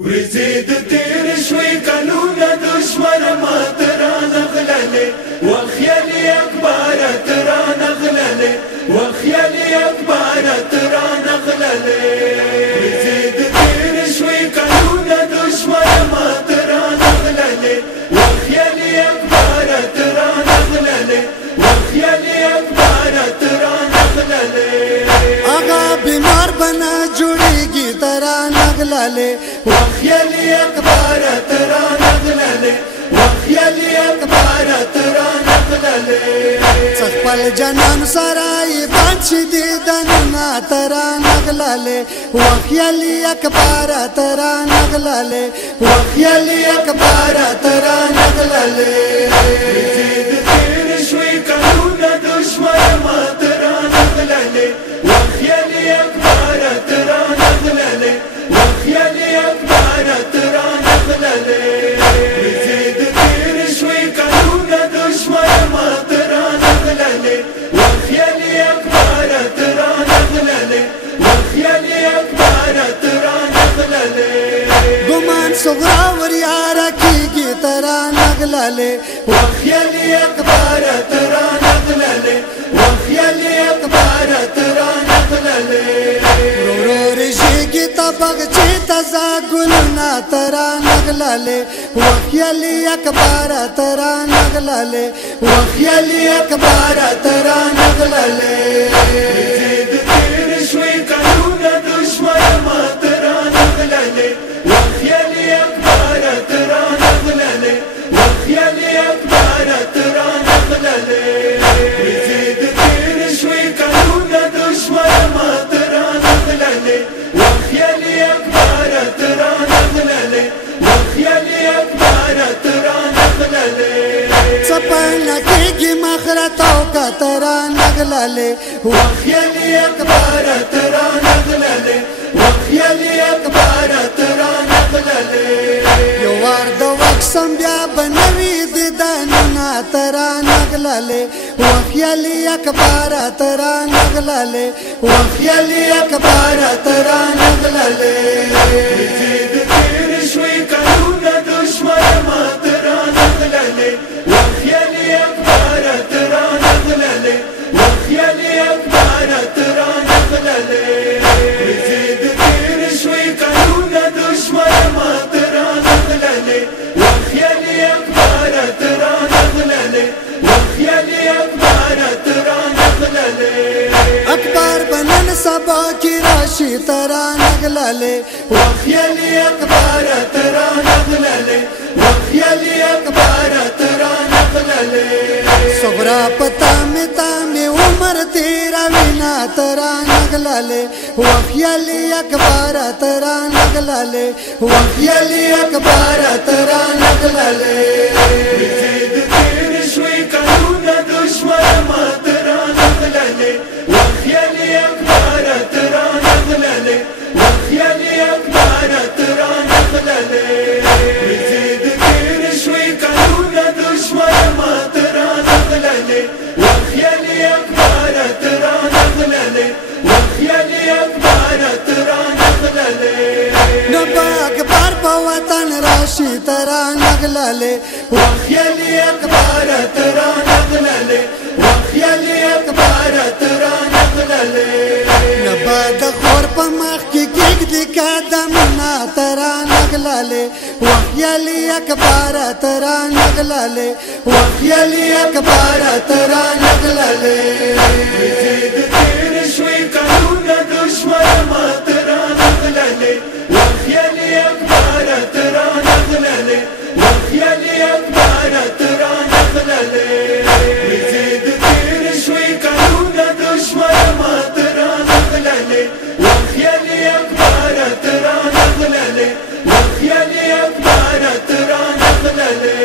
ورزيد تير شوي كانونا دشمن ما ترى نغلالي وخيالي أكبر ترى نغلالي وخيالي أكبر ترى نغلالي ورزيد تير شوي كانونا دشمن ما ترى نغلالي وخيالي أكبر ترى نغلالي وخيالي أكبر ترى نغلالي آغا بیمار بنا جوڑیگی ترا نغلالے وخيالي أكبر ترى نغلالي وخيالي أكبر ترى نغلالي سخپل جنان سرائی بانچی دیدننا ترا نغلالے وخیالی اکبار ترا نغلالے وخيالي أكبر ترى نغلالي ورزيد تير شوي كانونا دشمن ما ترى نغلالي وخيالي أكبر ترى نغلالي وخيالي أكبر ترى نغلالي ورزيد تير شوي كانونا دشمن ما ترى نغلالي وخيالي أكبر ترى نغلالي وخيالي أكبر ترى نغلالي گمان صغرا وریارا کیگی ترا نغلالے وخيالي أكبر ترى نغلالي وخيالي أكبر ترى نغلالي رو رشیگی تبغ چی تزا گلنا ترا نغلالے وخیالی اکبار ترا نغلالے وخيالي أكبر ترى نغلالي ورزيد تير شوي كانونا دشمن ما ترى نغلالي وخيالي أكبر ترى نغلالي وخيالي أكبر ترى نغلالي ورزيد تير شوي كانونا دشمن ما ترى نغلالي وخيالي أكبر ترى نغلالي وخيالي أكبر ترى نغلالي سپنا کیگی مخرتو کا ترا نغلالے وخيالي أكبر ترى نغلالي وخيالي أكبر ترى نغلالي یو وار د وقسم بیا بنوی دیدننا ترا نغلالے وخیالی اکبار ترا نغلالے وخيالي أكبر ترا نغلالي ورزيد تير شوي كانونا دشمن ما ترى نغلالي وخيالي أكبر ترى نغلالي وخيالي أكبر ترى نغلالي ورزيد تير شوي كانونا دشمن ما ترى نغلالي وخيالي أكبر ترى نغلالي وخيالي أكبر ترى نغلالي اکبر بنن سبا کی راشی ترا نغلالے وخيالي أكبر ترى نغلالي وخيالي أكبر ترى نغلالي صغرا پتا متا میں عمر تیرا وینا ترا نغلالے وخیالی اکبار ترا نغلالے وخيالي أكبر ترا نغلالي ورزيد تير شوي كانونا دشمن ما ترى نغلالي وخيالي أكبر ترى نغلالي وخيالي أكبر ترى نغلالي ورزيد تير شوي كانونا دشمن ما ترى نغلالي وخيالي أكبر ترى نغلالي وخيالي أكبر ترى نغلالي نبا اکبر پا وطن راشی ترا نغلالے وخيالي أكبر ترى نغلالي وخيالي أكبر ترى نغلالي نبا د خور پا مخ کی کیگ دی قدمنا ترا نغلالے وخیالی اکبار ترا نغلالے وخيالي أكبر ترا نغلالي ورزيد تير شوي كانونا دشمن ما ترى نغلالي وخيالي أكبر ترى نغلالي وخيالي أكبر ترى نغلالي ورزيد تير شوي كانونا دشمن ما ترى نغلالي وخيالي أكبر ترى نغلالي وخيالي أكبر ترى نغلالي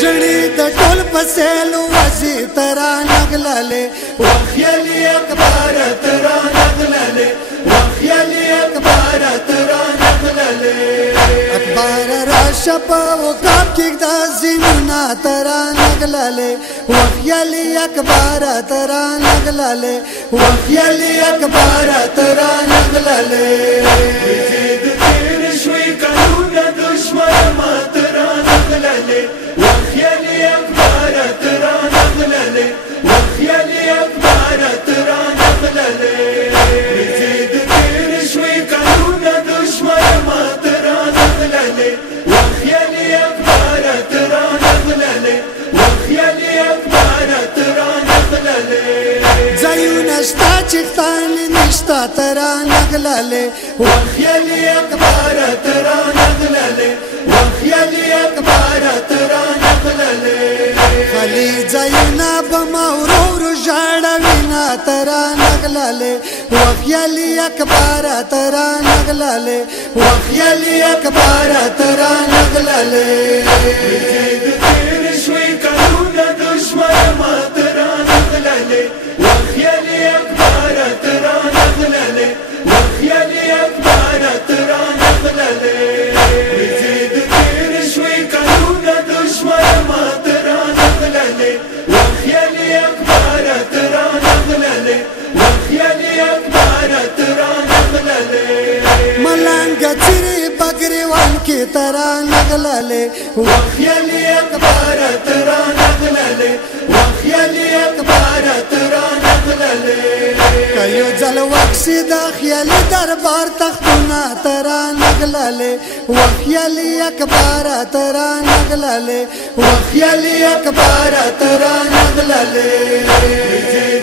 جڑی د ټول پسلو وزی ترا نغلالے وخيالي أكبر ترى نغلالي وخيالي أكبر ترى نغلالي اکبر راشپ وکاب کیگ دا زینا ترا نغلالے وخیالی اکبر ترا نغلالے وخيالي أكبر ترى نغلالي ورزيد تير شوي كانونا ترا نغللې وخیلی اکبر ترا نغللې وخیلی اکبر ترا نغللې خلی ځایونه به ما ورو ورو ژړوینه ترا نغللې وخیلی اکبر ترا نغللې وخیلی اکبر ترا نغللې د تیر شوي کلونه دشمن ما ترا نغللې وخیلی اکبر ترا نغللې وخیلی اکبر ترا نغللې د تیر شوي کلونه دشمن ما ترا نغللې وخیلی اکبر ترا نغللې وخیلی اکبر ترا نغللې ملنګ چیرې بګریوان کې ترا نغللې وخیلی اکبر ترا نغللې وخیلی اکبر ترا نغللې کيو ځل وکسي د خیالي دربار تختونه ترا نغللې وخیالي اکبر ترا نغللې وخیلی اکبر ترا نغللې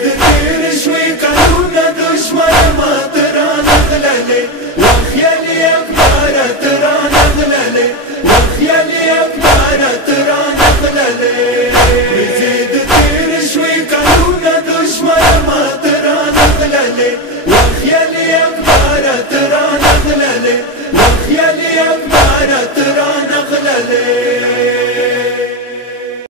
د تیر شوي کلونه دشمن ما ترا نغللې وخیلی اکبر ترا نغللې وخیلی اکبر ترا نغللې د تیر شوي کلونه دشمن ما ترا نغللې وخیلی اکبر ترا نغللې وخیلی اکبر